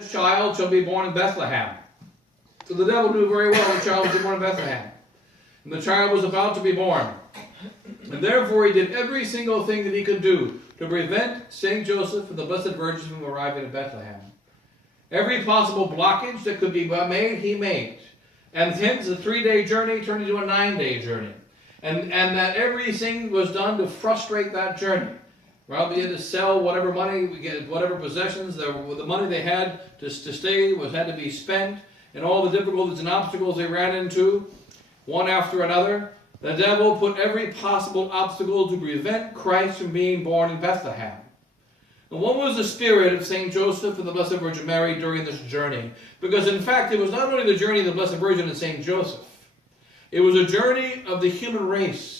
This child shall be born in Bethlehem. So the devil knew very well the child was born in Bethlehem. And the child was about to be born. And therefore he did every single thing that he could do to prevent St. Joseph and the Blessed Virgin from arriving in Bethlehem. Every possible blockage that could be made, he made. And hence the 3-day journey turned into a 9-day journey. And that everything was done to frustrate that journey. Well, they had to sell whatever money, whatever possessions, the money they had to stay had to be spent, and all the difficulties and obstacles they ran into, one after another. The devil put every possible obstacle to prevent Christ from being born in Bethlehem. And what was the spirit of St. Joseph and the Blessed Virgin Mary during this journey? Because in fact, it was not only the journey of the Blessed Virgin and St. Joseph. It was a journey of the human race.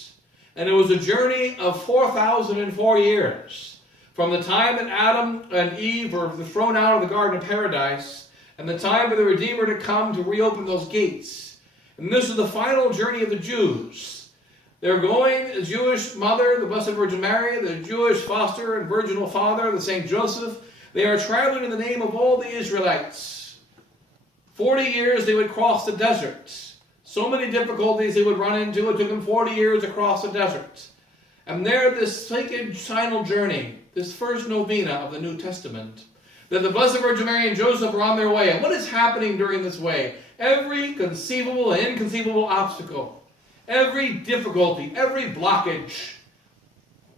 And it was a journey of 4,004 years. From the time that Adam and Eve were thrown out of the Garden of Paradise, and the time for the Redeemer to come to reopen those gates. And this is the final journey of the Jews. They're going, the Jewish mother, the Blessed Virgin Mary, the Jewish foster and virginal father, the St. Joseph. They are traveling in the name of all the Israelites. 40 years they would cross the desert. So many difficulties they would run into. It took them 40 years across the desert. And there, this sacred final journey, this first novena of the New Testament, that the Blessed Virgin Mary and Joseph are on their way. And what is happening during this way? Every conceivable and inconceivable obstacle, every difficulty, every blockage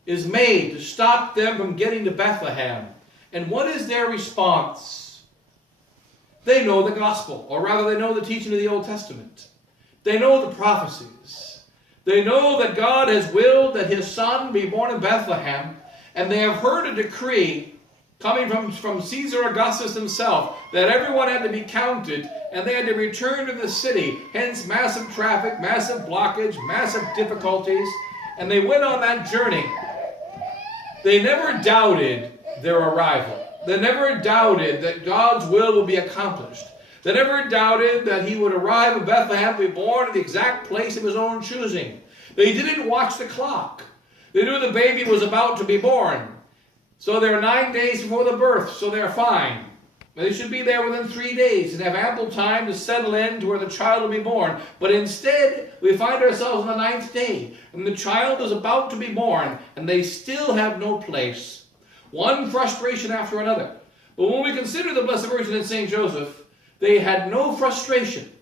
is made to stop them from getting to Bethlehem. And what is their response? They know the gospel, or rather they know the teaching of the Old Testament. They know the prophecies. They know that God has willed that his son be born in Bethlehem, and they have heard a decree coming from Caesar Augustus himself that everyone had to be counted and they had to return to the city. Hence massive traffic, massive blockage, massive difficulties, and they went on that journey. They never doubted their arrival. They never doubted that God's will would be accomplished. They never doubted that he would arrive in Bethlehem, be born in the exact place of his own choosing. They didn't watch the clock. They knew the baby was about to be born. So they're 9 days before the birth, so they're fine. They should be there within 3 days and have ample time to settle in to where the child will be born. But instead, we find ourselves on the 9th day, and the child is about to be born, and they still have no place. One frustration after another. But when we consider the Blessed Virgin and St. Joseph, they had no frustration.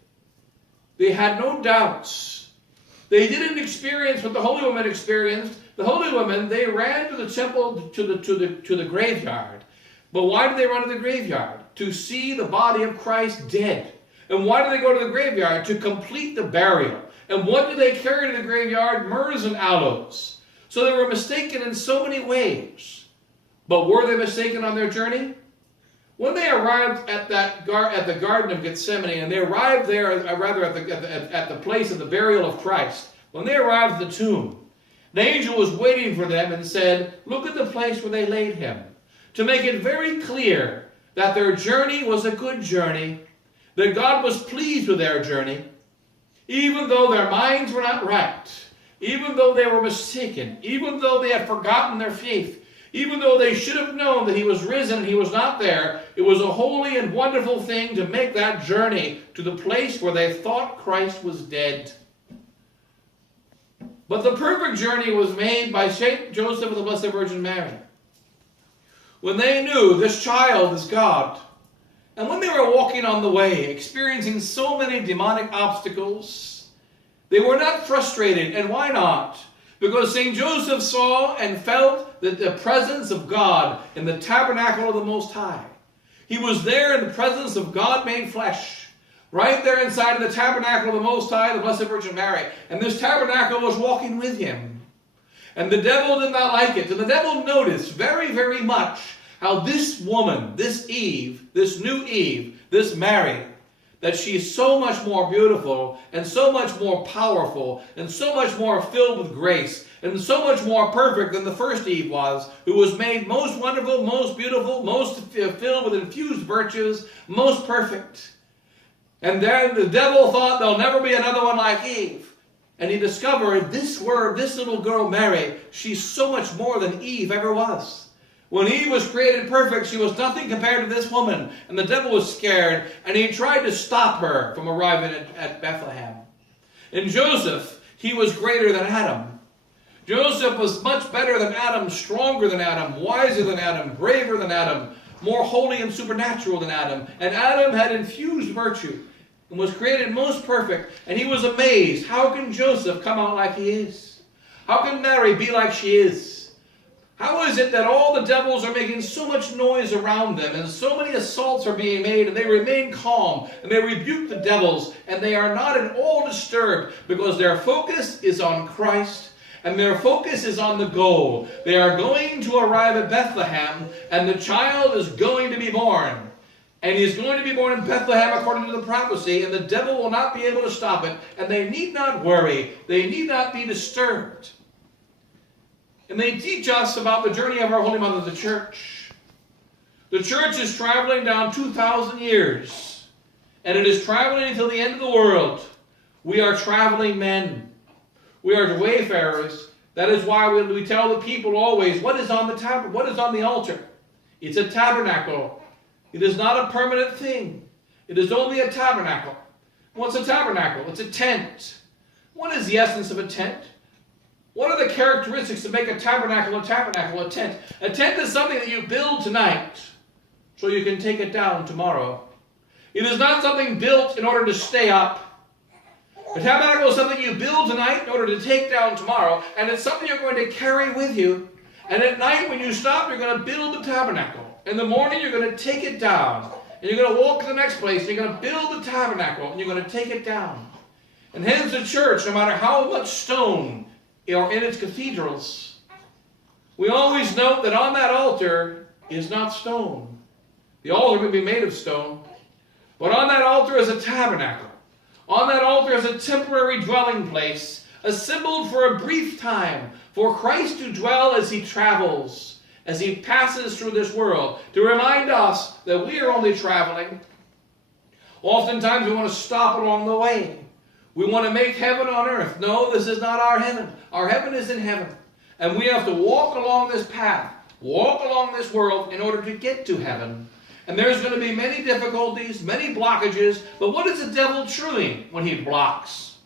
They had no doubts. They didn't experience what the holy women experienced. The holy women, they ran to the temple, to the graveyard. But why did they run to the graveyard? To see the body of Christ dead. And why did they go to the graveyard? To complete the burial. And what did they carry to the graveyard? Myrrhs and aloes. So they were mistaken in so many ways. But were they mistaken on their journey? When they arrived at the Garden of Gethsemane, and they arrived there, rather at the place of the burial of Christ, when they arrived at the tomb, the angel was waiting for them and said, "Look at the place where they laid him," to make it very clear that their journey was a good journey, that God was pleased with their journey, even though their minds were not right, even though they were mistaken, even though they had forgotten their faith. Even though they should have known that he was risen and he was not there, it was a holy and wonderful thing to make that journey to the place where they thought Christ was dead. But the perfect journey was made by St. Joseph and the Blessed Virgin Mary. When they knew this child is God, and when they were walking on the way, experiencing so many demonic obstacles, they were not frustrated. And why not? Because St. Joseph saw and felt the presence of God in the tabernacle of the Most High. He was there in the presence of God made flesh. Right there inside of the tabernacle of the Most High, the Blessed Virgin Mary. And this tabernacle was walking with him. And the devil did not like it. And the devil noticed very, very much how this woman, this Eve, this new Eve, this Mary, that she is so much more beautiful and so much more powerful and so much more filled with grace and so much more perfect than the first Eve was, who was made most wonderful, most beautiful, most filled with infused virtues, most perfect. And then the devil thought there'll never be another one like Eve. And he discovered this little girl Mary, she's so much more than Eve ever was. When Eve was created perfect, she was nothing compared to this woman. And the devil was scared, and he tried to stop her from arriving at Bethlehem. In Joseph, he was greater than Adam. Joseph was much better than Adam, stronger than Adam, wiser than Adam, braver than Adam, more holy and supernatural than Adam. And Adam had infused virtue and was created most perfect. And he was amazed. How can Joseph come out like he is? How can Mary be like she is? How is it that all the devils are making so much noise around them and so many assaults are being made and they remain calm and they rebuke the devils and they are not at all disturbed because their focus is on Christ and their focus is on the goal. They are going to arrive at Bethlehem and the child is going to be born. And he is going to be born in Bethlehem according to the prophecy, and the devil will not be able to stop it, and they need not worry. They need not be disturbed. And they teach us about the journey of our Holy Mother, the Church. The Church is traveling down 2,000 years, and it is traveling until the end of the world. We are traveling men. We are wayfarers. That is why we tell the people always, what is on the altar? It's a tabernacle. It is not a permanent thing. It is only a tabernacle. What's a tabernacle? It's a tent. What is the essence of a tent? What are the characteristics that make a tabernacle, a tent? A tent is something that you build tonight so you can take it down tomorrow. It is not something built in order to stay up. A tabernacle is something you build tonight in order to take down tomorrow, and it's something you're going to carry with you. And at night when you stop, you're going to build the tabernacle. In the morning, you're going to take it down. And you're going to walk to the next place, and you're going to build the tabernacle, and you're going to take it down. And hence the church, no matter how much stone are in its cathedrals, we always note that on that altar is not stone. The altar may be made of stone, but on that altar is a tabernacle. On that altar is a temporary dwelling place, assembled for a brief time, for Christ to dwell as he travels, as he passes through this world, to remind us that we are only traveling. Oftentimes we want to stop along the way. We want to make heaven on earth. No, this is not our heaven. Our heaven is in heaven. And we have to walk along this path, walk along this world in order to get to heaven. And there's going to be many difficulties, many blockages. But what is the devil doing when he blocks?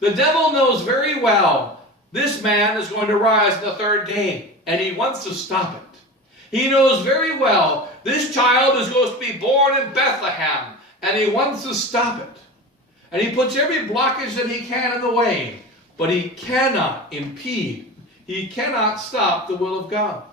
The devil knows very well this man is going to rise the third day, and he wants to stop it. He knows very well this child is going to be born in Bethlehem, and he wants to stop it. And he puts every blockage that he can in the way, but he cannot impede. He cannot stop the will of God.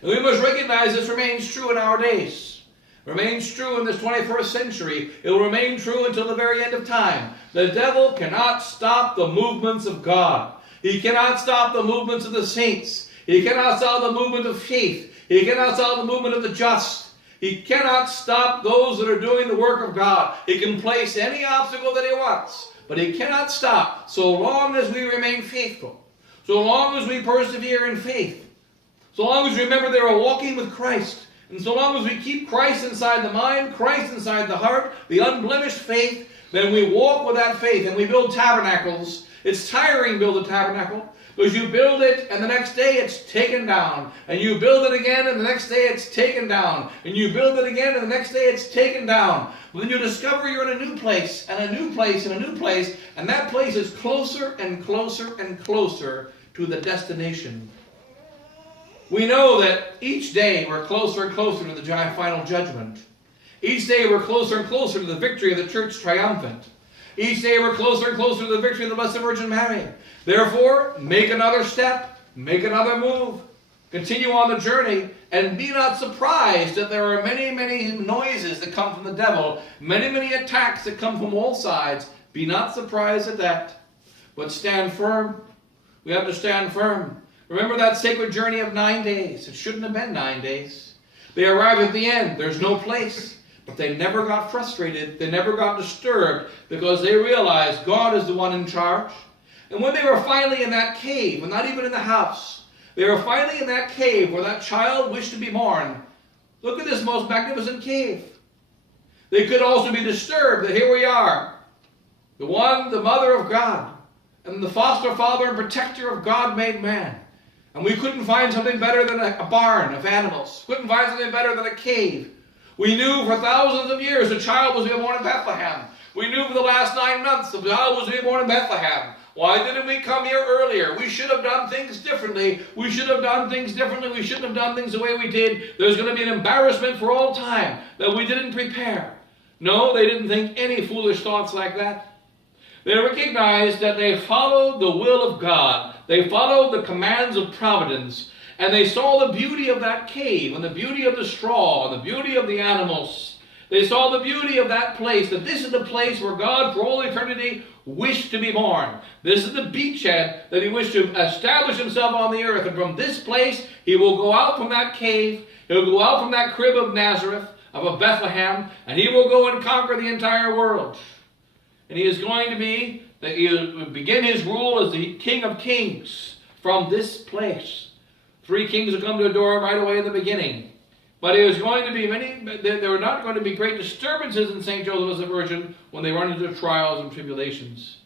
And we must recognize this remains true in our days. Remains true in this 21st century. It will remain true until the very end of time. The devil cannot stop the movements of God. He cannot stop the movements of the saints. He cannot stop the movement of faith. He cannot stop the movement of the just. He cannot stop those that are doing the work of God. He can place any obstacle that he wants, but he cannot stop so long as we remain faithful, so long as we persevere in faith, so long as we remember that we're walking with Christ, and so long as we keep Christ inside the mind, Christ inside the heart, the unblemished faith, then we walk with that faith and we build tabernacles. It's tiring to build a tabernacle, because you build it and the next day it's taken down. And you build it again and the next day it's taken down. And you build it again and the next day it's taken down. Well, then you discover you're in a new place and a new place and a new place. And that place is closer and closer and closer to the destination. We know that each day we're closer and closer to the final judgment. Each day we're closer and closer to the victory of the church triumphant. Each day we're closer and closer to the victory of the Blessed Virgin Mary. Therefore, make another step, make another move, continue on the journey, and be not surprised that there are many, many noises that come from the devil, many, many attacks that come from all sides. Be not surprised at that, but stand firm. We have to stand firm. Remember that sacred journey of 9 days. It shouldn't have been 9 days. They arrived at the end. There's no place. But they never got frustrated. They never got disturbed because they realized God is the one in charge. And when they were finally in that cave, and not even in the house, they were finally in that cave where that child wished to be born. Look at this most magnificent cave. They could also be disturbed that here we are, the mother of God, and the foster father and protector of God made man. And we couldn't find something better than a barn of animals. Couldn't find something better than a cave. We knew for thousands of years the child was being born in Bethlehem. We knew for the last 9 months the child was being born in Bethlehem. Why didn't we come here earlier? We should have done things differently. We should have done things differently. We shouldn't have done things the way we did. There's going to be an embarrassment for all time that we didn't prepare. No, they didn't think any foolish thoughts like that. They recognized that they followed the will of God. They followed the commands of providence. And they saw the beauty of that cave and the beauty of the straw and the beauty of the animals. They saw the beauty of that place, that this is the place where God for all eternity wished to be born. This is the beachhead that he wished to establish himself on the earth. And from this place, he will go out from that cave. He'll go out from that crib of Nazareth, of Bethlehem, and he will go and conquer the entire world. And he is going to begin his rule as the King of Kings from this place. 3 kings will come to adore him right away in the beginning. But it was going to be there were not going to be great disturbances in St. Joseph as a Virgin when they run into trials and tribulations.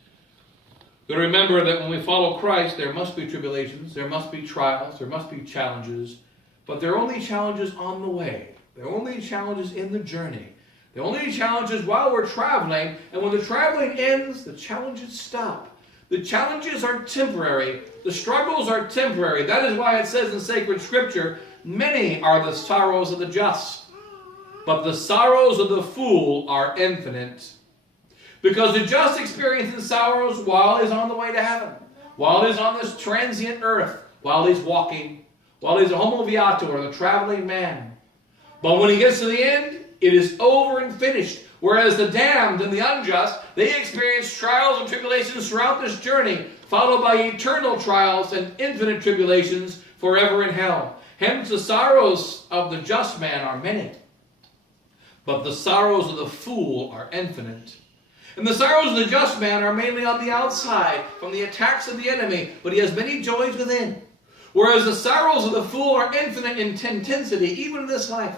You've got to remember that when we follow Christ, there must be tribulations, there must be trials, there must be challenges. But they're only challenges on the way. They're only challenges in the journey. The only challenges while we're traveling, and when the traveling ends, the challenges stop. The challenges are temporary. The struggles are temporary. That is why it says in sacred scripture, many are the sorrows of the just, but the sorrows of the fool are infinite. Because the just experiences sorrows while he's on the way to heaven, while he's on this transient earth, while he's walking, while he's a homo viator, the traveling man. But when he gets to the end, it is over and finished. Whereas the damned and the unjust, they experience trials and tribulations throughout this journey, followed by eternal trials and infinite tribulations forever in hell. Hence the sorrows of the just man are many, but the sorrows of the fool are infinite. And the sorrows of the just man are mainly on the outside, from the attacks of the enemy, but he has many joys within. Whereas the sorrows of the fool are infinite in intensity, even in this life.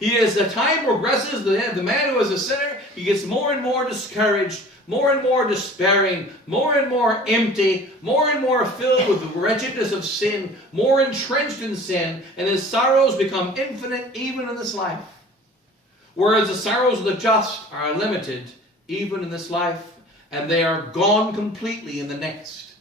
He, as the time progresses, the man who is a sinner, he gets more and more discouraged, more and more despairing, more and more empty, more and more filled with the wretchedness of sin, more entrenched in sin, and his sorrows become infinite even in this life. Whereas the sorrows of the just are limited even in this life, and they are gone completely in the next.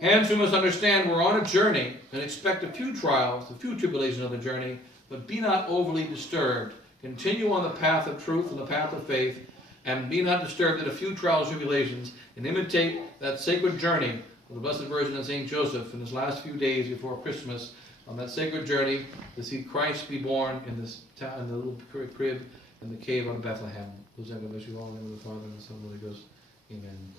Hence we must understand we're on a journey and expect a few trials, a few tribulations of the journey, but be not overly disturbed. Continue on the path of truth and the path of faith, and be not disturbed at a few trials and tribulations, and imitate that sacred journey of the Blessed Virgin and St. Joseph in his last few days before Christmas, on that sacred journey to see Christ be born in this town, in the little crib in the cave of Bethlehem. Who's that? God bless you all in the name of the Father and the Son and the Holy Ghost. Amen.